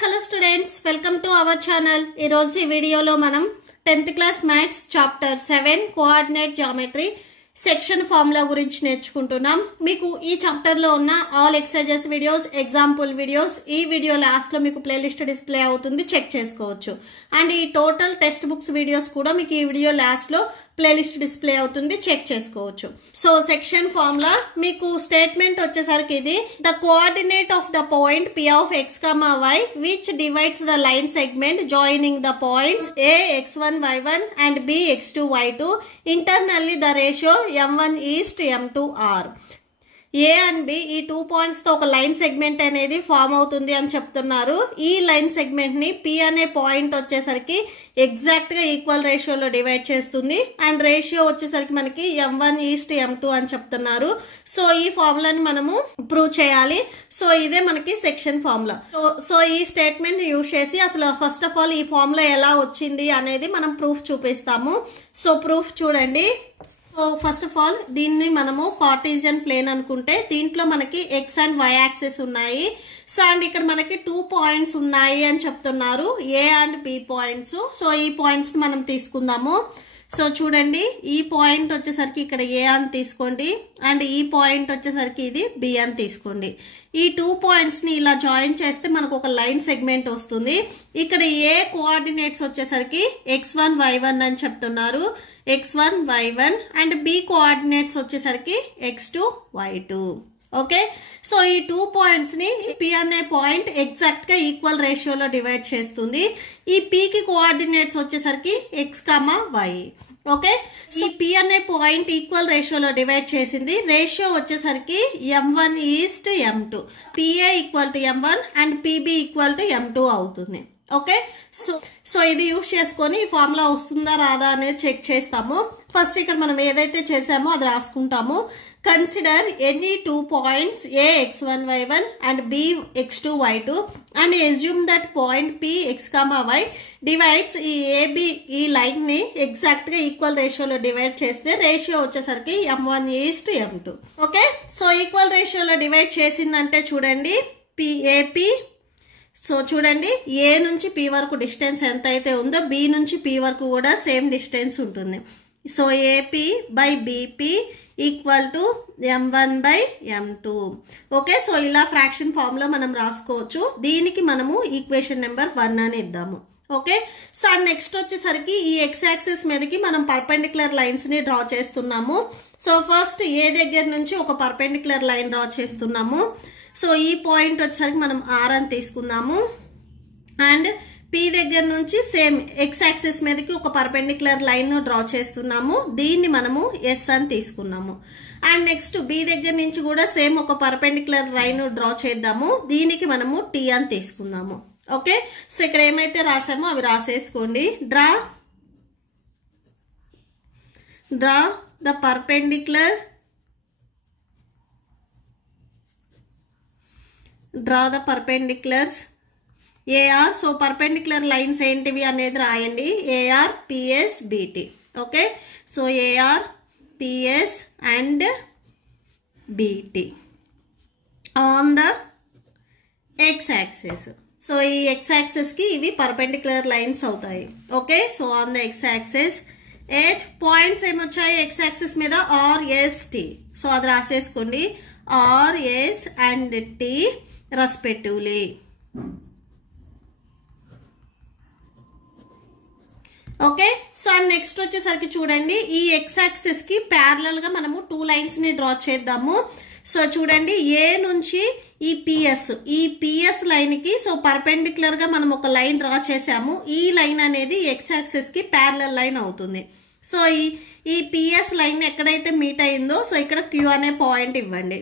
hello students, welcome to our channel. ఈ రోజు ఈ వీడియోలో మనం 10th class maths chapter 7 coordinate geometry section formula గురించి నేర్చుకుంటున్నాం. మీకు ఈ చాప్టర్ లో ఉన్న all exercises videos, example videos ఈ వీడియో లాస్ట్ లో మీకు ప్లేలిస్ట్ డిస్ప్లే అవుతుంది, చెక్ చేసుకోవచ్చు. అండ్ ఈ టోటల్ టెక్స్ట్ బుక్స్ వీడియోస్ కూడా మీకు ఈ వీడియో లాస్ట్ లో ప్లేలిస్ట్ డిస్ప్లే అవుతుంది, చెక్ చేసుకోవచ్చు. సో సెక్షన్ ఫార్ములా మీకు స్టేట్మెంట్ వచ్చేసరికి ఇది the coordinate of the point p of x, y which divides the line segment joining the points a x1 y1 and b x2 y2 internally the ratio m1 is to m2 r. A and B ఈ 2 points తో ఒక line segment అనేది form అవుతుంది అని చెప్తున్నారు. ఈ line segment ని P అనే పాయింట్ వచ్చేసరికి ఎగ్జాక్ట్ గా ఈక్వల్ రేషియోలో డివైడ్ చేస్తుంది. అండ్ రేషియో వచ్చేసరికి మనకి m1 ఈస్ టు m2 అని చెప్తున్నారు. సో ఈ ఫార్ములాని మనము ప్రూవ్ చేయాలి. సో ఇదే మనకి సెక్షన్ ఫార్ములా. సో ఈ స్టేట్మెంట్ యూజ్ చేసి అసలు ఫస్ట్ ఆఫ్ ఆల్ ఈ ఫార్ములా ఎలా వచ్చింది అనేది మనం ప్రూఫ్ చూపిస్తాము. సో ప్రూఫ్ చూడండి. సో ఫస్ట్ ఆఫ్ ఆల్ దీన్ని మనము కార్టీజియన్ ప్లేన్ అనుకుంటే దీంట్లో మనకి x అండ్ y యాక్సిస్ ఉన్నాయి. సో అండ్ ఇక్కడ మనకి 2 పాయింట్స్ ఉన్నాయి అని చెప్తున్నారు, A and B points. So ఈ పాయింట్స్ మనం తీసుకుందాము. సో చూడండి, ఈ పాయింట్ వచ్చేసరికి ఇక్కడ ఏ అని తీసుకోండి అండ్ ఈ పాయింట్ వచ్చేసరికి ఇది బి అని తీసుకోండి. ఈ 2 పాయింట్స్ ని ఇలా జాయిన్ చేస్తే మనకు ఒక లైన్ సెగ్మెంట్ వస్తుంది. ఇక్కడ ఏ కోఆర్డినేట్స్ వచ్చేసరికి x1 y1 అని చెప్తున్నారు, x1 y1 and b coordinates వచ్చేసరికి x2 y2. ఓకే, సో ఈ 2 పాయింట్స్ ని p అనే పాయింట్ ఎగ్జాక్ట్ గా ఈక్వల్ రేషియోలో డివైడ్ చేస్తుంది. ఈ p కి కోఆర్డినేట్స్ వచ్చేసరికి x, y. ఓకే, ఈ p అనే పాయింట్ ఈక్వల్ రేషియోలో డివైడ్ చేసింది. రేషియో వచ్చేసరికి m1 is to m2, pa equal to m1 and pb equal to m2 అవుతుంది. ఓకే, సో ఇది యూజ్ చేసుకొని ఈ ఫార్ములా వస్తుందా రాదా అనేది చెక్ చేస్తాము. ఫస్ట్ ఇక్కడ మనం ఏదైతే చేసామో అది రాసుకుంటాము. Consider any 2 points a x1 y1 and b x2 y2 and assume that point p x, y divides ఈ ab ఈ లైన్ ని ఎగ్జాక్ట్ గా ఈక్వల్ రేషియోలో డివైడ్ చేస్తే రేషియో వచ్చేసరికి m1 is to m2. Okay, so equal రేషియోలో divide చేసిందంటే చూడండి p సో చూడండి, ఏ నుంచి పి వరకు డిస్టెన్స్ ఎంత అయితే ఉందో బి నుంచి పి వరకు కూడా సేమ్ డిస్టెన్స్ ఉంటుంది. So AP by BP equal to m1 by m2. Okay, so ఇలా ఫ్రాక్షన్ ఫామ్ లో మనం రాసుకోవచ్చు. దీనికి మనము ఈక్వేషన్ నెంబర్ 1 అని ఇద్దాము. ఓకే, సో నెక్స్ట్ వచ్చేసరికి ఈ x యాక్సిస్ మీదకి మనం పర్పెండిక్యులర్ లైన్స్ ని డ్రా చేస్తున్నాము. సో ఫస్ట్ ఏ దగ్గర నుంచి ఒక పర్పెండిక్యులర్ లైన్ డ్రా చేస్తున్నాము. సో ఈ పాయింట్ వచ్చేసరికి మనం r అని తీసుకుందాము అండ్ p దగ్గర నుంచి సేమ్ x యాక్సిస్ మీదకి ఒక పర్పెండిక్యులర్ లైన్ డ్రా చేస్తున్నాము. దీన్ని మనము s అని తీసుకున్నాము. అండ్ నెక్స్ట్ b దగ్గర నుంచి కూడా సేమ్ ఒక పర్పెండిక్యులర్ లైన్ డ్రా చేద్దాము. దీనికి మనము t అని తీసుకుందాము. ఓకే, సో ఇక్కడ ఏమైతే రాసామో అవి రాసేసుకోండి. Draw the perpendicular draw the perpendiculars AR. So perpendicular lines ఏంటివి అనేది రాయండి. AR PS BT. Okay, so AR PS and BT on the X axis. So ఈ ఎక్స్ యాక్సిస్ కి ఇవి పర్పెండిక్యులర్ లైన్స్ అవుతాయి. Okay, so on the X axis 8 points ఏమొచ్చాయి X axis మీద RST. So అది రాసేసుకోండి, RS and T respectively. Okay, so next వచ్చేసరికి చూడండి, ఈ ఎక్స్ యాక్సిస్ కి ప్యారలల్ గా మనము 2 లైన్స్ ని డ్రా చేద్దాము. సో చూడండి, ఏ నుంచి ఈ పిఎస్ లైన్ కి సో పర్పెండిక్యులర్ గా మనం ఒక లైన్ డ్రా చేసాము. ఈ లైన్ అనేది ఎక్స్ యాక్సిస్ కి ప్యారలల్ లైన్ అవుతుంది. సో ఈ పిఎస్ లైన్ ఎక్కడైతే మీట్ అయిందో సో ఇక్కడ క్యూ అనే పాయింట్ ఇవ్వండి.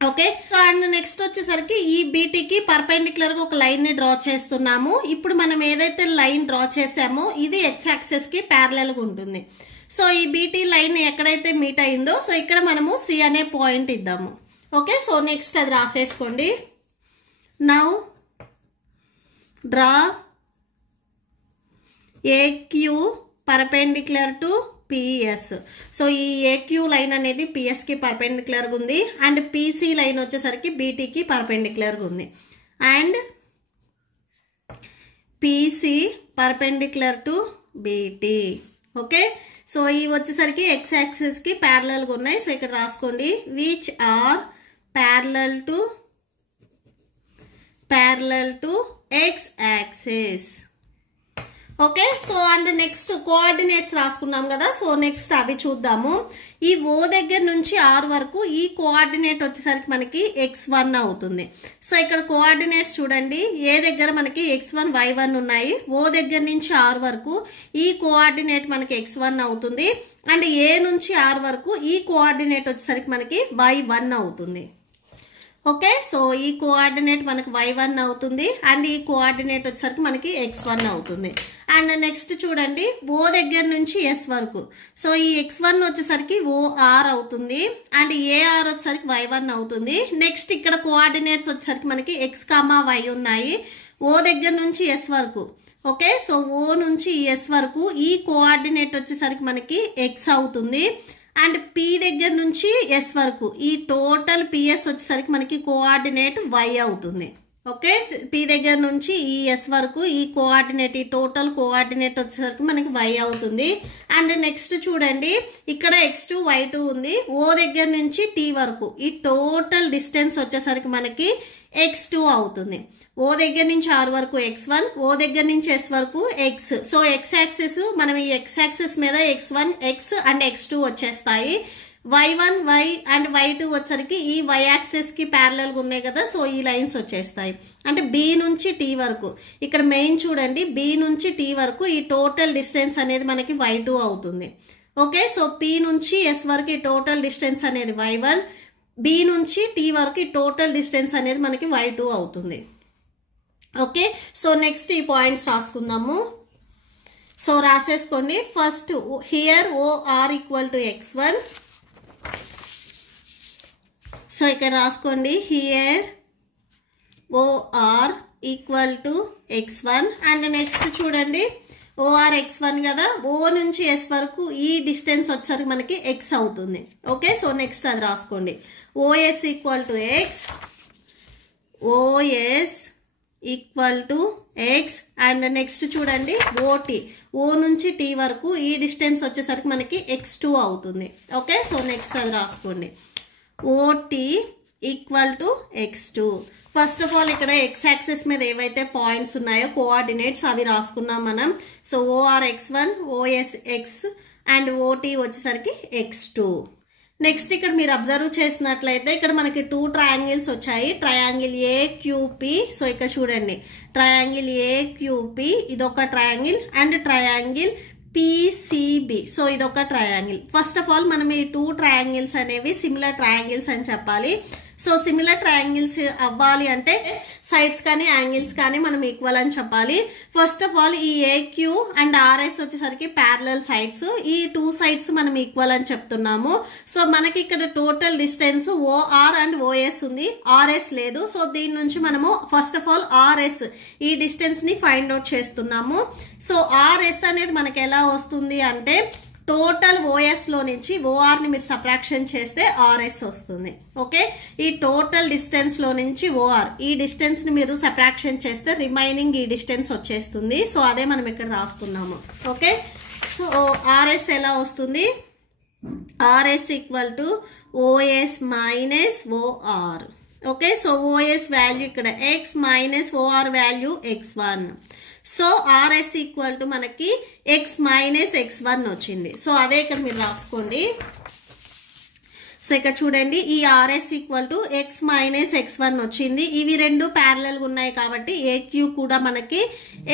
ఓకే, సో అండ్ నెక్స్ట్ వచ్చేసరికి ఈ బీటీకి పర్పెండిక్యులర్ గా ఒక లైన్ ని డ్రా చేస్తున్నాము. ఇప్పుడు మనం ఏదైతే లైన్ డ్రా చేసామో ఇది ఎక్స్ యాక్సిస్ కి ప్యారలల్ గా ఉంటుంది. సో ఈ బీటీ లైన్ ఎక్కడైతే మీట్ అయిందో సో ఇక్కడ మనము సి అనే పాయింట్ ఇద్దాము. ఓకే, సో నెక్స్ట్ అది రాసేసుకోండి. Now draw AQ perpendicular to PS. So ఈ ఏక్యూ లైన్ అనేది పిఎస్ కి పర్పెండిక్యులర్ గా ఉంది అండ్ పిసి లైన్ వచ్చేసరికి బీటీకి పర్పెండిక్యులర్ గా ఉంది. And PC perpendicular to BT. Okay, so ఇవి వచ్చేసరికి ఎక్స్ యాక్సిస్కి ప్యారలల్గా ఉన్నాయి. సో ఇక్కడ రాసుకోండి, which are parallel to X axis. Okay, so and next coordinates రాసుకున్నాం కదా. సో నెక్స్ట్ అవి చూద్దాము. ఈ ఓ దగ్గర నుంచి ఆర్ వరకు ఈ కోఆర్డినేట్ వచ్చేసరికి మనకి x1 అవుతుంది. సో ఇక్కడ కోఆర్డినేట్స్ చూడండి, ఏ దగ్గర మనకి x1 y1 ఉన్నాయి. ఓ దగ్గర నుంచి ఆర్ వరకు ఈ కోఆర్డినేట్ మనకి x1 అవుతుంది. అండ్ ఏ నుంచి ఆర్ వరకు ఈ కోఆర్డినేట్ వచ్చేసరికి మనకి y1 అవుతుంది. ఓకే, సో ఈ కోఆర్డినేట్ మనకి y1 అవుతుంది అండ్ ఈ కోఆర్డినేట్ వచ్చేసరికి మనకి x1 అవుతుంది. అండ్ నెక్స్ట్ చూడండి, ఓ దగ్గర నుంచి ఎస్ వరకు. సో ఈ x1 వచ్చేసరికి ఓఆర్ అవుతుంది అండ్ ఏఆర్ వచ్చేసరికి y1 అవుతుంది. నెక్స్ట్ ఇక్కడ కోఆర్డినేట్స్ వచ్చేసరికి మనకి x, y ఉన్నాయి. ఓ దగ్గర నుంచి ఎస్ వరకు. ఓకే, సో ఓ నుంచి ఎస్ వరకు ఈ కోఆర్డినేట్ వచ్చేసరికి మనకి x అవుతుంది. అండ్ పి దగ్గర నుంచి ఎస్ వరకు ఈ టోటల్ పిఎస్ వచ్చేసరికి మనకి కోఆర్డినేట్ y అవుతుంది. ఓకే, పి దగ్గర నుంచి ఈ ఎస్ వరకు ఈ కోఆర్డినేట్, ఈ టోటల్ కోఆర్డినేట్ వచ్చేసరికి మనకి y అవుతుంది. అండ్ నెక్స్ట్ చూడండి, ఇక్కడ x2 y2 ఉంది. ఓ దగ్గర నుంచి టీ వరకు ఈ టోటల్ డిస్టెన్స్ వచ్చేసరికి మనకి x2 అవుతుంది. ఓ దగ్గర నుంచి ఆర్ వరకు x1, ఓ దగ్గర నుంచి ఎస్ వరకు x. సో ఎక్స్ యాక్సిస్ మనం ఈ ఎక్స్ యాక్సిస్ మీద x1 x అండ్ x2 వచ్చేస్తాయి. y1 y అండ్ y2 వచ్చేసరికి ఈ y యాక్సిస్కి ప్యారలల్గా ఉన్నాయి కదా. సో ఈ లైన్స్ వచ్చేస్తాయి. అంటే బి నుంచి టీ వరకు ఇక్కడ మెయిన్ చూడండి, బి నుంచి టీ వరకు ఈ టోటల్ డిస్టెన్స్ అనేది మనకి y2 అవుతుంది. ఓకే, సో పి నుంచి ఎస్ వరకు ఈ టోటల్ డిస్టెన్స్ అనేది y1, బి నుంచి టీ వరకు ఈ టోటల్ డిస్టెన్స్ అనేది మనకి y2 అవుతుంది. ఓకే, సో నెక్స్ట్ ఈ పాయింట్స్ రాసుకుందాము. సో రాసేసుకోండి. First here OR equal to x1. So ఇక్కడ రాసుకోండి, here OR equal to x1. And next చూడండి, ఓఆర్ x1 కదా, ఓ నుంచి ఎస్ వరకు ఈ డిస్టెన్స్ వచ్చేసరికి మనకి x అవుతుంది. ఓకే, సో నెక్స్ట్ అది రాసుకోండి, OS equal to x, OS equal to X. And next చూడండి, ఓటీ, ఓ నుంచి టీ వరకు ఈ డిస్టెన్స్ వచ్చేసరికి మనకి x2 అవుతుంది. ఓకే, సో నెక్స్ట్ అది రాసుకోండి, OT equal to x2. First of all ఇక్కడ ఎక్స్ యాక్సిస్ మీద ఏవైతే పాయింట్స్ ఉన్నాయో కోఆర్డినేట్స్ అవి రాసుకున్నాం మనం. So OR x1, OS x and OT వచ్చేసరికి x2. నెక్స్ట్ ఇక్కడ మీరు అబ్జర్వ్ చేసినట్లయితే ఇక్కడ మనకి 2 ట్రయాంగిల్స్ వచ్చాయి, ట్రయాంగిల్ ఏక్యూపీ. సో ఇక్కడ చూడండి, ట్రయాంగిల్ ఏక్యూపీ ఇదొక triangle and triangle PCB. So ఇదొక ట్రయాంగిల్. ఫస్ట్ ఆఫ్ ఆల్ మనం ఈ 2 ట్రయాంగిల్స్ అనేవి సిమిలర్ ట్రయాంగిల్స్ అని చెప్పాలి. సో సిమిలర్ ట్రయాంగిల్స్ అవ్వాలి అంటే సైడ్స్ కానీ యాంగిల్స్ కానీ మనం ఈక్వల్ అని చెప్పాలి. ఫస్ట్ ఆఫ్ ఆల్ ఈ ఏక్యూ అండ్ ఆర్ఎస్ వచ్చేసరికి ప్యారలల్ సైడ్స్, ఈ 2 సైడ్స్ మనం ఈక్వల్ అని చెప్తున్నాము. సో మనకి ఇక్కడ total distance OR and OS ఉంది, ఆర్ఎస్ లేదు. సో దీని నుంచి మనము ఫస్ట్ ఆఫ్ ఆల్ ఆర్ఎస్ ఈ డిస్టెన్స్ ని ఫైండ్ అవుట్ చేస్తున్నాము. సో ఆర్ఎస్ అనేది మనకి ఎలా వస్తుంది అంటే టోటల్ ఓఎస్ లో నుంచి ఓఆర్ ని మీరు సబ్ట్రాక్షన్ చేస్తే ఆర్ఎస్ వస్తుంది. ఓకే, ఈ టోటల్ డిస్టెన్స్ లో నుంచి ఓఆర్ ఈ డిస్టెన్స్ ని మీరు సబ్ట్రాక్షన్ చేస్తే రిమైనింగ్ ఈ డిస్టెన్స్ వచ్చేస్తుంది. సో అదే మనం ఇక్కడ రాసుకున్నాము. ఓకే, సో ఆర్ఎస్ ఎలా వస్తుంది, RS equal to OS minus OR. Okay, so OS value ఇక్కడ x minus OR value x1. So RS equal to మనకి x మైనస్ x1 వచ్చింది. సో అదే ఇక్కడ మీరు రాసుకోండి. సో ఇక్కడ చూడండి, ఈ RS equal to x minus x1 వచ్చింది. ఇవి రెండు ప్యారలల్గా ఉన్నాయి కాబట్టి ఏక్యూ కూడా మనకి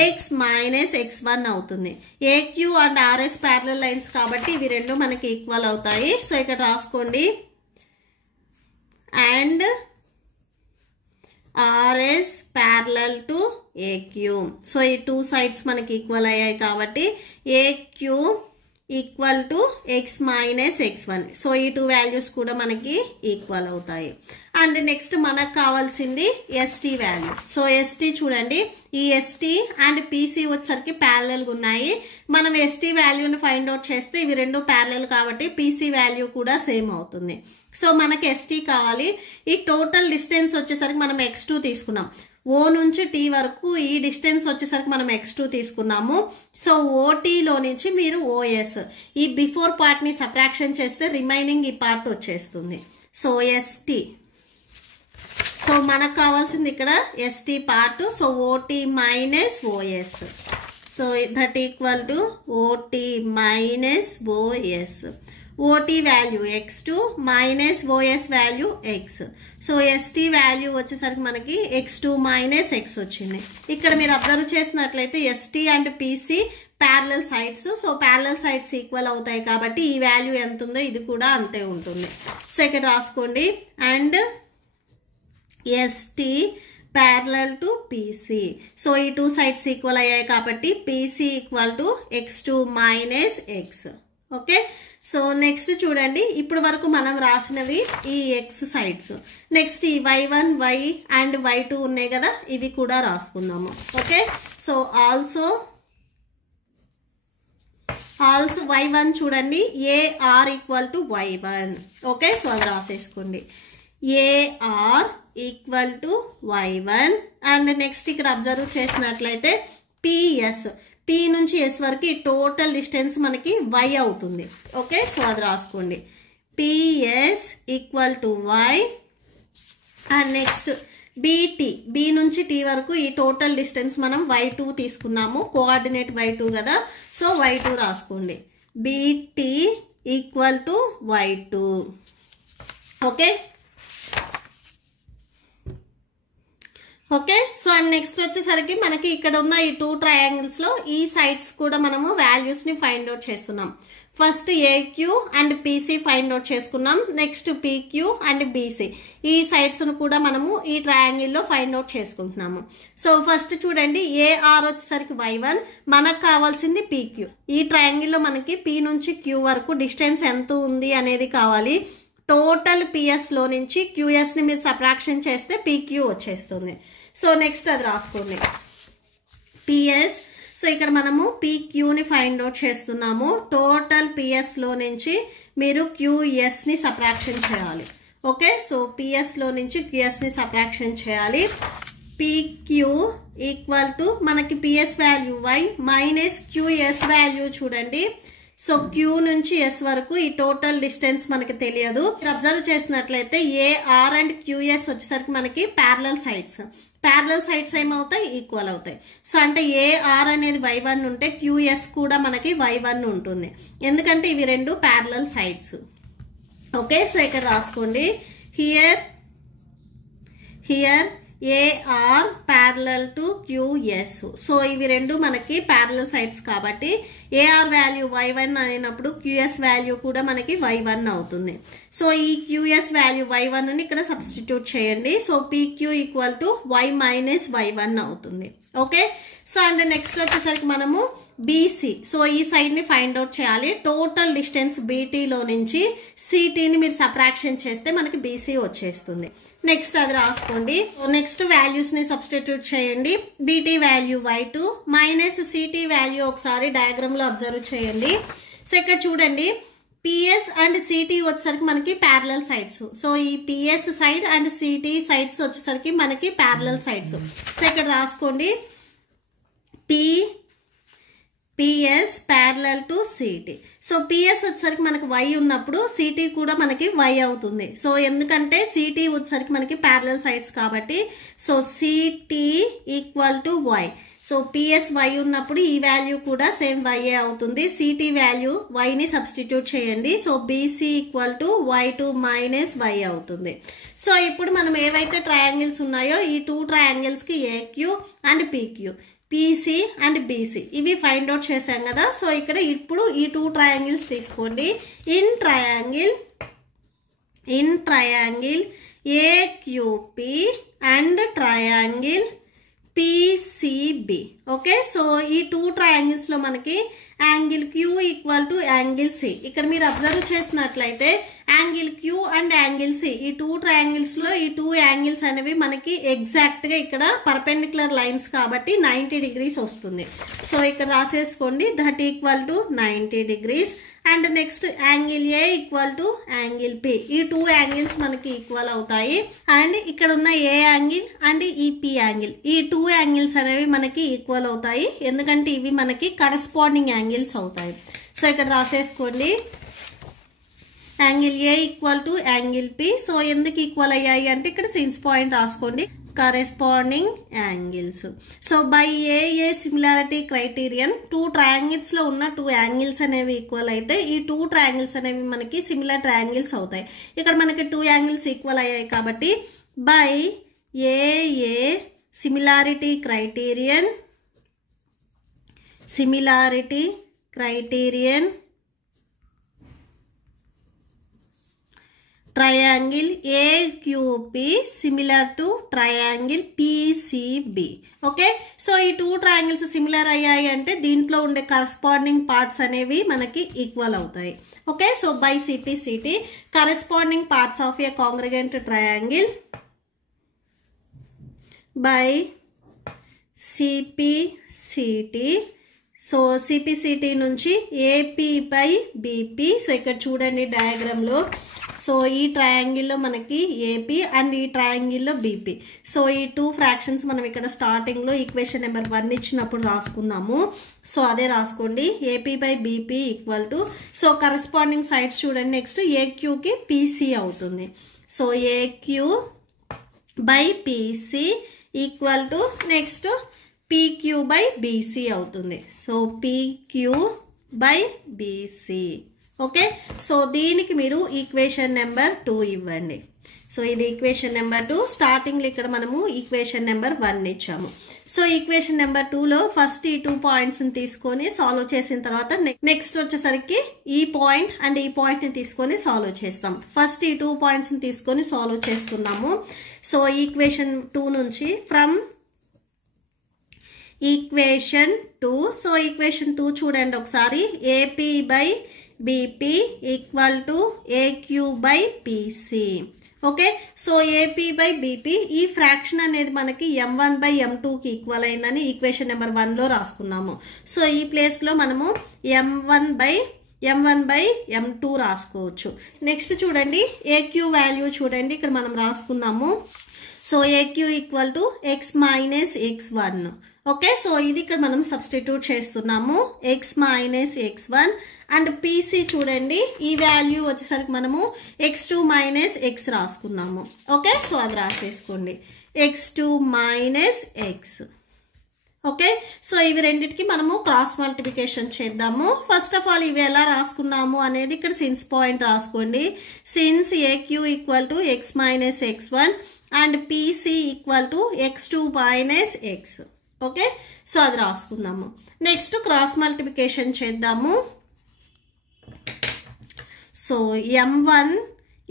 x మైనస్ x1 అవుతుంది. AQ and RS parallel lines కాబట్టి ఇవి రెండు మనకి ఈక్వల్ అవుతాయి. సో ఇక్కడ రాసుకోండి, and RS parallel to AQ. So ఈ 2 సైడ్స్ మనకి ఈక్వల్ అయ్యాయి కాబట్టి AQ equal to x minus x1. So ఈ 2 వాల్యూస్ కూడా మనకి ఈక్వల్ అవుతాయి. అండ్ నెక్స్ట్ మనకు కావాల్సింది ఎస్టీ వాల్యూ. సో ఎస్టీ చూడండి, ఈ ఎస్టీ అండ్ పీసీ వచ్చేసరికి ప్యారలల్గా ఉన్నాయి. మనం ఎస్టీ వాల్యూని ఫైండ్ అవుట్ చేస్తే ఇవి రెండు ప్యారలల్ కాబట్టి పీసీ వాల్యూ కూడా సేమ్ అవుతుంది. సో మనకి ఎస్టీ కావాలి. ఈ టోటల్ డిస్టెన్స్ వచ్చేసరికి మనం x2 తీసుకున్నాం. ఓ నుంచి టీ వరకు ఈ డిస్టెన్స్ వచ్చేసరికి మనం x2 తీసుకున్నాము. సో ఓటీలో నుంచి మీరు ఓఎస్ ఈ బిఫోర్ పార్ట్ని సబ్ట్రాక్షన్ చేస్తే రిమైనింగ్ ఈ పార్ట్ వచ్చేస్తుంది. సో ఎస్టీ, సో మనకు కావాల్సింది ఇక్కడ ST part. So OT minus OS, so that equal to OT minus OS. OT value x2 minus OS value x. So ST value వచ్చేసరికి మనకి x2 మైనస్ x వచ్చింది. ఇక్కడ మీరు అబ్జర్వ్ చేసినట్లయితే ST and PC parallel sides. So parallel sides equal అవుతాయి కాబట్టి ఈ value ఎంత ఉందో ఇది కూడా అంతే ఉంటుంది. సో ఇక్కడ రాసుకోండి. And ST parallel to PC. So ఈ టూ సైడ్స్ ఈక్వల్ అయ్యాయి కాబట్టి PC equal to x2 minus x. Okay, so next చూడండి, ఇప్పుడు వరకు మనం రాసినవి ఈ ఎక్స్ సైడ్స్. నెక్స్ట్ ఈ y1 y అండ్ y2 ఉన్నాయి కదా, ఇవి కూడా రాసుకుందాము. ఓకే, సో ఆల్సో y1 చూడండి, AR equal to y1. Okay, so అది రాసేసుకోండి. AR equal to y1. And next ఇక్కడ అబ్జర్వ్ చేసినట్లయితే పిఎస్, పి నుంచి ఎస్ వరకు ఈ టోటల్ డిస్టెన్స్ మనకి y అవుతుంది. ఓకే, సో అది రాసుకోండి. PS equal to y. And next BT, B నుంచి టీ వరకు ఈ టోటల్ డిస్టెన్స్ మనం y2 తీసుకున్నాము, కోఆర్డినేట్ y2 కదా, సో y2 రాసుకోండి. BT equal to y2. Okay okay, so and next వచ్చేసరికి మనకి ఇక్కడ ఉన్న ఈ టూ ట్రయాంగిల్స్లో ఈ సైడ్స్ కూడా మనము వాల్యూస్ని ఫైండ్ అవుట్ చేస్తున్నాం. First AQ and PC find out చేసుకున్నాం. నెక్స్ట్ పీక్యూ అండ్ బీసీ ఈ సైడ్స్ను కూడా మనము ఈ ట్రయాంగిల్లో ఫైండ్ అవుట్ చేసుకుంటున్నాము. సో ఫస్ట్ చూడండి, ఏఆర్ వచ్చేసరికి y1, మనకు కావాల్సింది పీక్యూ. ఈ ట్రయాంగిల్లో మనకి పీ నుంచి క్యూ వరకు డిస్టెన్స్ ఎంత ఉంది అనేది కావాలి. టోటల్ పిఎస్లో నుంచి క్యూఎస్ని మీరు సబ్ట్రాక్షన్ చేస్తే పీక్యూ వచ్చేస్తుంది. సో నెక్స్ట్ అది రాసుకోండి, పిఎస్. సో ఇక్కడ మనము పీక్యూని ఫైండ్ అవుట్ చేస్తున్నాము. టోటల్ పిఎస్లో నుంచి మీరు క్యూఎస్ని సబ్ట్రాక్షన్ చేయాలి. ఓకే, సో పిఎస్లో నుంచి క్యూఎస్ని సబ్ట్రాక్షన్ చేయాలి. పీక్యూ ఈక్వల్ టు మనకి PS value y minus QS value చూడండి. సో క్యూ నుంచి ఎస్ వరకు ఈ టోటల్ డిస్టెన్స్ మనకి తెలియదు. అబ్జర్వ్ చేసినట్లయితే ఏఆర్ అండ్ క్యూఎస్ వచ్చేసరికి మనకి ప్యారలల్ సైడ్స్. ప్యారలల్ సైడ్స్ ఏమవుతాయి, ఈక్వల్ అవుతాయి. సో అంటే ఏఆర్ అనేది y1 ఉంటే క్యూఎస్ కూడా మనకి y1 ఉంటుంది, ఎందుకంటే ఇవి రెండు ప్యారలల్ సైడ్స్. ఓకే, సో ఇక్కడ రాసుకోండి. Here AR parallel to QS. So ఇవి రెండు మనకి ప్యారలల్ సైడ్స్ కాబట్టి ఏఆర్ వాల్యూ y1 అయినప్పుడు క్యూఎస్ వాల్యూ కూడా మనకి y1 అవుతుంది. సో ఈ క్యూఎస్ వాల్యూ y1ని ఇక్కడ సబ్స్టిట్యూట్ చేయండి. So PQ equal to y minus y1 అవుతుంది. ఓకే, సో అండ్ నెక్స్ట్ వచ్చేసరికి మనము బీసీ. సో ఈ సైడ్ని ఫైండ్ అవుట్ చేయాలి. టోటల్ డిస్టెన్స్ బీటీలో నుంచి సిటీని మీరు సబ్ట్రాక్షన్ చేస్తే మనకి బీసీ వచ్చేస్తుంది. నెక్స్ట్ అది రాసుకోండి. నెక్స్ట్ వాల్యూస్ని సబ్స్టిట్యూట్ చేయండి. BT value y2 minus city value ఒకసారి డయాగ్రామ్లో అబ్జర్వ్ చేయండి. సో ఇక్కడ చూడండి, పిఎస్ అండ్ సిటీ వచ్చేసరికి మనకి ప్యారలల్ సైడ్స్. సో ఈ PS side and city sides వచ్చేసరికి మనకి ప్యారలల్ సైడ్స్. సో ఇక్కడ రాసుకోండి, PS parallel to city. So PS వచ్చేసరికి మనకి y ఉన్నప్పుడు సిటీ కూడా మనకి y అవుతుంది. సో ఎందుకంటే సిటీ వచ్చేసరికి మనకి ప్యారలల్ సైడ్స్ కాబట్టి so city equal to y. So PS y ఉన్నప్పుడు ఈ వాల్యూ కూడా సేమ్ y అవుతుంది. సిటీ వాల్యూ yని సబ్స్టిట్యూట్ చేయండి. So BC equal to y2 minus y అవుతుంది. సో ఇప్పుడు మనం ఏవైతే ట్రయాంగిల్స్ ఉన్నాయో ఈ టూ ట్రయాంగిల్స్కి AQ and PQ, PC and BC ఇవి ఫైండ్ అవుట్ చేసాం కదా. సో ఇక్కడ ఇప్పుడు ఈ టూ ట్రయాంగిల్స్ తీసుకోండి. In triangle AQP and triangle PCB. Okay, so ఈ టూ ట్రయాంగిల్స్లో మనకి angle Q equal to angle C. ఇక్కడ మీరు అబ్జర్వ్ చేసినట్లయితే angle Q and angle C ఈ టూ ట్రయాంగిల్స్లో ఈ టూ యాంగిల్స్ అనేవి మనకి ఎగ్జాక్ట్గా ఇక్కడ పర్పెండిక్యులర్ లైన్స్ కాబట్టి 90 degrees వస్తుంది. సో ఇక్కడ రాసేసుకోండి, that equal to 90 degrees. And next angle A equal to angle P. ఈ 2 యాంగిల్స్ మనకి ఈక్వల్ అవుతాయి. అండ్ ఇక్కడ ఉన్న ఏ యాంగిల్ అండ్ ఈ పి యాంగిల్, ఈ 2 యాంగిల్స్ అనేవి మనకి ఈక్వల్ అవుతాయి, ఎందుకంటే ఇవి మనకి కరస్పాండింగ్ యాంగిల్స్ అవుతాయి. సో ఇక్కడ రాసేసుకోండి, angle A equal to angle P. So ఎందుకు ఈక్వల్ అయ్యాయి అంటే ఇక్కడ సిన్స్ పాయింట్ రాసుకోండి, corresponding angles. So by a similarity criterion 2 triangles లో ఉన్న 2 యాంగిల్స్ అనేవి ఈక్వల్ అయితే ఈ 2 ట్రయాంగిల్స్ అనేవి మనకి సిమిలర్ ట్రయాంగిల్స్ అవుతాయి. ఇక్కడ మనకి 2 యాంగిల్స్ ఈక్వల్ అయ్యాయి కాబట్టి by a similarity criterion triangle AQP similar to triangle PCB. Okay, so ఈ 2 ట్రయాంగిల్స్ సిమిలర్ అయ్యాయి అంటే దీంట్లో ఉండే కరస్పాండింగ్ పార్ట్స్ అనేవి మనకి ఈక్వల్ అవుతాయి. Okay, so by CPCT corresponding parts of a congruent triangle by CPCT. So CPCT నుంచి AP by BP. So ఇక్కడ చూడండి డయాగ్రామ్లో, సో ఈ ట్రయాంగిల్లో మనకి ఏపీ అండ్ ఈ ట్రయాంగిల్లో బీపీ. సో ఈ 2 ఫ్రాక్షన్స్ మనం ఇక్కడ స్టార్టింగ్లో ఈక్వేషన్ నెంబర్ 1 ఇచ్చినప్పుడు రాసుకున్నాము. సో అదే రాసుకోండి, AP by BP equal to, so corresponding sides చూడండి, నెక్స్ట్ ఏక్యూకి పీసీ అవుతుంది. So AQ by PC equal to next PQ by BC అవుతుంది. So PQ by BC. Okay, so దీనికి మీరు ఈక్వేషన్ నెంబర్ 2 ఇవ్వండి. సో ఇది ఈక్వేషన్ నెంబర్ 2. స్టార్టింగ్లో ఇక్కడ మనము ఈక్వేషన్ నెంబర్ 1 ఇచ్చాము. సో ఈక్వేషన్ నెంబర్ 2లో ఫస్ట్ ఈ 2 పాయింట్స్ని తీసుకొని సాల్వ్ చేసిన తర్వాత నెక్స్ట్ వచ్చేసరికి ఈ పాయింట్ అండ్ ఈ పాయింట్ని తీసుకొని సాల్వ్ చేస్తాం. ఫస్ట్ ఈ 2 పాయింట్స్ని తీసుకొని సాల్వ్ చేసుకున్నాము. సో ఈక్వేషన్ 2 నుంచి ఫ్రమ్ ఈక్వేషన్ 2, సో ఈక్వేషన్ 2 చూడండి ఒకసారి, AP by BP equal to AQ by PC. Okay, so AP by BP ఈ ఫ్రాక్షన్ అనేది మనకి m1 బై m2కి ఈక్వల్ అయిందని ఈక్వేషన్ నెంబర్ 1లో రాసుకున్నాము. సో ఈ ప్లేస్లో మనము m1 బై m2 రాసుకోవచ్చు. నెక్స్ట్ చూడండి ఏక్యూ వాల్యూ చూడండి, ఇక్కడ మనం రాసుకున్నాము. So AQ equal to x minus x1. Okay, so ఇది ఇక్కడ మనం సబ్స్టిట్యూట్ చేస్తున్నాము, x minus x1. And PC చూడండి, ఈ వాల్యూ వచ్చేసరికి మనము x2 మైనస్ x రాసుకున్నాము. ఓకే, సో అది రాసేసుకోండి, x2 minus x. Okay, so ఇవి రెండింటికి మనము క్రాస్ మల్టిప్లికేషన్ చేద్దాము. ఫస్ట్ ఆఫ్ ఆల్ ఇవి ఎలా రాసుకున్నాము అనేది ఇక్కడ సిన్స్ పాయింట్ రాసుకోండి. Since AQ equal to x minus x1 and PC equal to x2 minus x. Okay, so అది రాసుకుందాము. నెక్స్ట్ క్రాస్ మల్టిప్లికేషన్ చేద్దాము. So m1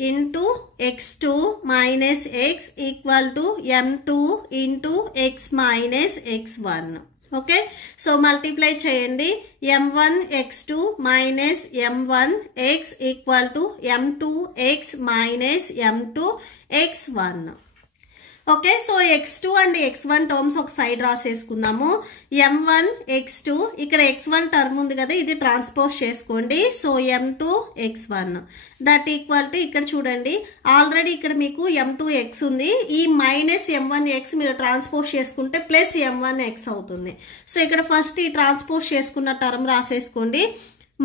into x2 minus x equal to m2 into x minus x1. Okay, so multiply చేయండి, m1 x2 minus m1 x equal to m2 x minus m2 x1. Okay, so x2 and x1 terms ఒక side రాసేసుకుందాము. m1 x2 ఇక్కడ x1 term ఉంది కదా, ఇది transpose చేసుకోండి. So m2 x1 that equal to ఇక్కడ చూడండి already ఇక్కడ మీకు m2x ఉంది, ఈ మైనస్ m1x మీరు ట్రాన్స్పోజ్ చేసుకుంటే ప్లస్ m1x అవుతుంది. సో ఇక్కడ ఫస్ట్ ఈ ట్రాన్స్పోజ్ చేసుకున్న టర్మ్ రాసేసుకోండి,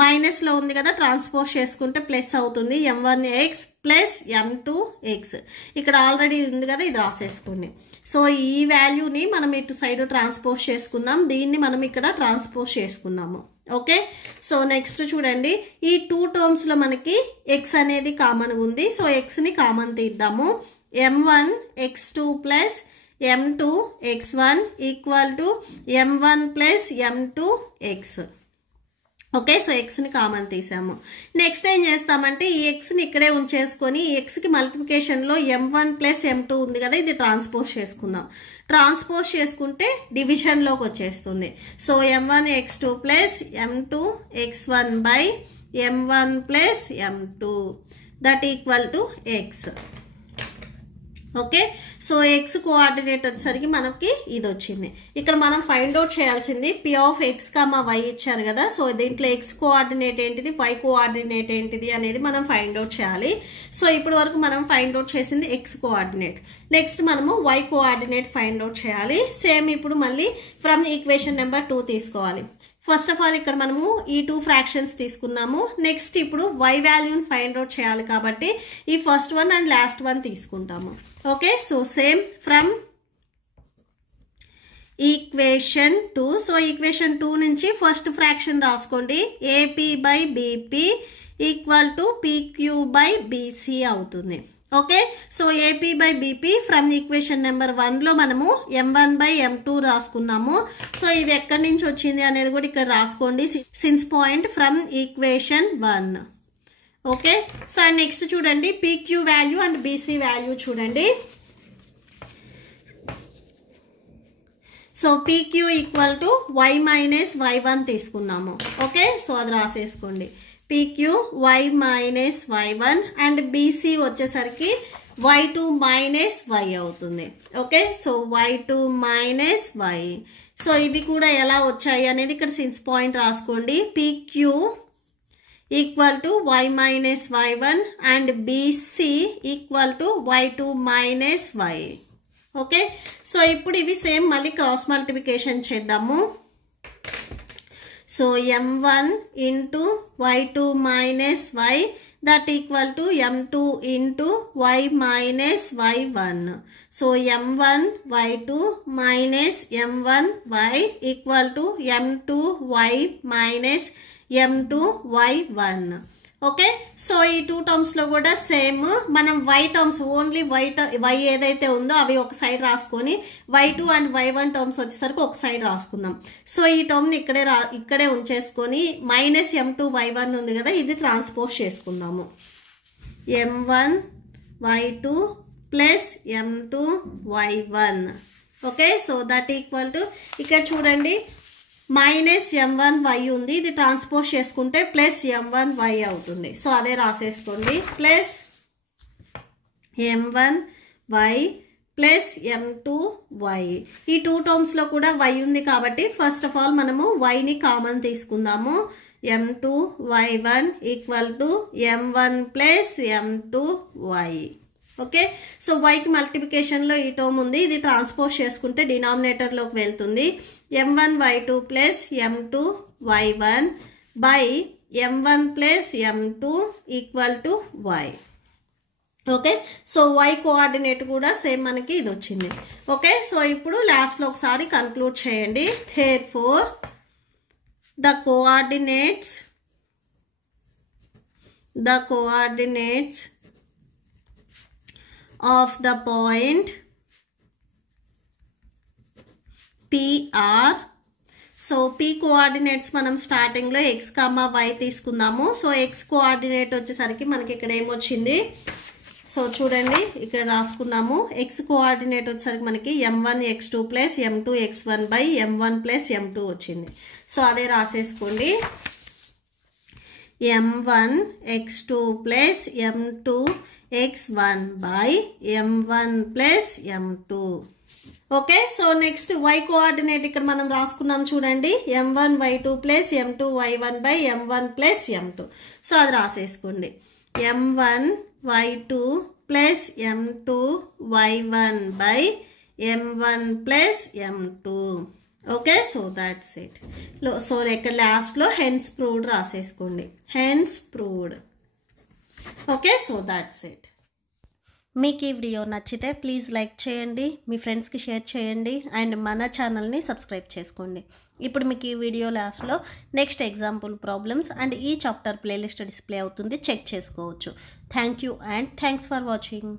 మైనస్లో ఉంది కదా, ట్రాన్స్పోజ్ చేసుకుంటే ప్లస్ అవుతుంది, m1x ప్లస్ m2x. ఇక్కడ ఆల్రెడీ ఉంది కదా, ఇది రాసేసుకోండి. సో ఈ వాల్యూని మనం ఇటు సైడ్ ట్రాన్స్పోజ్ చేసుకుందాం, దీన్ని మనం ఇక్కడ ట్రాన్స్పోజ్ చేసుకుందాము. ఓకే, సో నెక్స్ట్ చూడండి ఈ 2 టర్మ్స్లో మనకి x అనేది కామన్ ఉంది. సో xని కామన్ తీద్దాము, m1 x2 plus m2 x1 equal to m1 plus m2 x. Okay, so ఎక్స్ని కామన్ తీసాము. నెక్స్ట్ ఏం చేస్తామంటే ఈ ఎక్స్ని ఇక్కడే ఉంచేసుకొని ఈ ఎక్స్కి మల్టిప్లికేషన్లో m1 ప్లస్ m2 ఉంది కదా, ఇది ట్రాన్స్పోజ్ చేసుకుందాం. ట్రాన్స్పోజ్ చేసుకుంటే డివిజన్లోకి వచ్చేస్తుంది. So m1 x2 plus m2 x1 by m1 plus m2 that equal to x. Okay, so x coordinate వచ్చేసరికి మనకి ఇది వచ్చింది. ఇక్కడ మనం ఫైండ్ అవుట్ చేయాల్సింది p of x comma y ఇచ్చారు కదా, సో దీంట్లో ఎక్స్ కోఆర్డినేట్ ఏంటిది, వై కోఆర్డినేట్ ఏంటిది అనేది మనం ఫైండ్ అవుట్ చేయాలి. సో ఇప్పటి వరకు మనం ఫైండ్ అవుట్ చేసింది ఎక్స్ కోఆర్డినేట్. నెక్స్ట్ మనము వై కోఆర్డినేట్ ఫైండ్ అవుట్ చేయాలి. సేమ్ ఇప్పుడు మళ్ళీ ఫ్రమ్ ఈక్వేషన్ నెంబర్ 2 తీసుకోవాలి. ఫస్ట్ ఆఫ్ ఆల్ ఇక్కడ మనము ఈ 2 ఫ్రాక్షన్స్ తీసుకున్నాము. నెక్స్ట్ ఇప్పుడు y వాల్యూని ఫైండ్ అవుట్ చేయాలి కాబట్టి ఈ first one and last one తీసుకుంటాము. Okay, so same from equation 2. So equation 2 నుంచి ఫస్ట్ ఫ్రాక్షన్ రాసుకోండి. AP by BP equal to PQ by BC అవుతుంది. Okay, so AP by BP from equation number 1లో మనము m1 by m2 రాసుకున్నాము. So ఇది ఎక్కడి నుంచి వచ్చింది అనేది కూడా ఇక్కడ రాసుకోండి, since point from equation 1. Okay, so and next చూడండి PQ value and BC value చూడండి. So PQ equal to y minus y1 తీసుకున్నాము. ఓకే, సో అది రాసేసుకోండి. PQ y minus y1 and BC వచ్చేసరికి y2 minus y అవుతుంది. Okay, so y2 minus y. So ఇవి కూడా ఎలా వచ్చాయి అనేది ఇక్కడ సిన్స్ పాయింట్ రాసుకోండి. PQ equal to y minus y1 and BC equal to y2 minus y. Okay, so ఇప్పుడు ఇవి సేమ్ మళ్ళీ క్రాస్ మల్టిప్లికేషన్ చేద్దాము. So m1 into y2 minus y that equal to m2 into y minus y1. So m1 y2 minus m1 y equal to m2 y minus m2 y1. Okay, so ఈ 2 టర్మ్స్లో కూడా same మనం y terms only y ఏదైతే ఉందో అవి ఒక side రాసుకొని y2 and y1 terms వచ్చేసరికి ఒక సైడ్ రాసుకుందాం. సో ఈ టర్మ్ని ఇక్కడే ఉంచేసుకొని మైనస్ m2 y1 ఉంది కదా, ఇది ట్రాన్స్పోజ్ చేసుకుందాము. m1 y2 plus m2 y1. Okay, so that equal to ఇక్కడ చూడండి మైనస్ m1 y ఉంది, ఇది ట్రాన్స్పోజ్ చేసుకుంటే ప్లస్ m1 y అవుతుంది. సో అదే రాసేసుకోండి, plus m1 y plus m2 y. ఈ 2 టర్మ్స్లో కూడా y ఉంది కాబట్టి ఫస్ట్ ఆఫ్ ఆల్ మనము yని కామన్ తీసుకుందాము. m2 y1 equal to m1 plus m2 y. Okay, so వైకి మల్టిప్లికేషన్లో ఈ టర్మ్ ఉంది, ఇది ట్రాన్స్పోజ్ చేసుకుంటే డినామినేటర్లోకి వెళ్తుంది. m1 y2 plus m2 y1 by m1 plus m2 equal to y. Okay, so y coordinate కూడా సేమ్ మనకి ఇది వచ్చింది. ఓకే, సో ఇప్పుడు లాస్ట్లో ఒకసారి కన్క్లూడ్ చేయండి. therefore the coordinates of the point P are, so P coordinates మనం స్టార్టింగ్లో x, y తీసుకుందాము. సో x కోఆర్డినేట్ వచ్చేసరికి మనకి ఇక్కడ ఏమొచ్చింది, సో చూడండి ఇక్కడ రాసుకున్నాము. x కోఆర్డినేట్ వచ్చేసరికి మనకి m1 x2 plus m2 x1 by m1 plus m2 వచ్చింది. సో అదే రాసేసుకోండి. m1 x2 plus m2 x1 by m1 plus m2. Okay, so next y coordinate ఇక్కడ మనం రాసుకున్నాం చూడండి, m1 y2 plus m2 y1 by m1 plus m2. So అది రాసేసుకోండి. m1 y2 plus m2 y1 by m1 plus m2. Okay, so that's it. So ఇక్కడ లాస్ట్లో hence proved రాసేసుకోండి, hence proved. Okay, so that's it. మీకు ఈ video నచ్చితే please like చేయండి, మీ ఫ్రెండ్స్కి షేర్ చేయండి అండ్ మన ఛానల్ని సబ్స్క్రైబ్ చేసుకోండి. ఇప్పుడు మీకు ఈ వీడియో లాస్ట్లో నెక్స్ట్ ఎగ్జాంపుల్ ప్రాబ్లమ్స్ అండ్ ఈ చాప్టర్ ప్లేలిస్ట్ డిస్ప్లే అవుతుంది, చెక్ చేసుకోవచ్చు. Thank you and thanks for watching.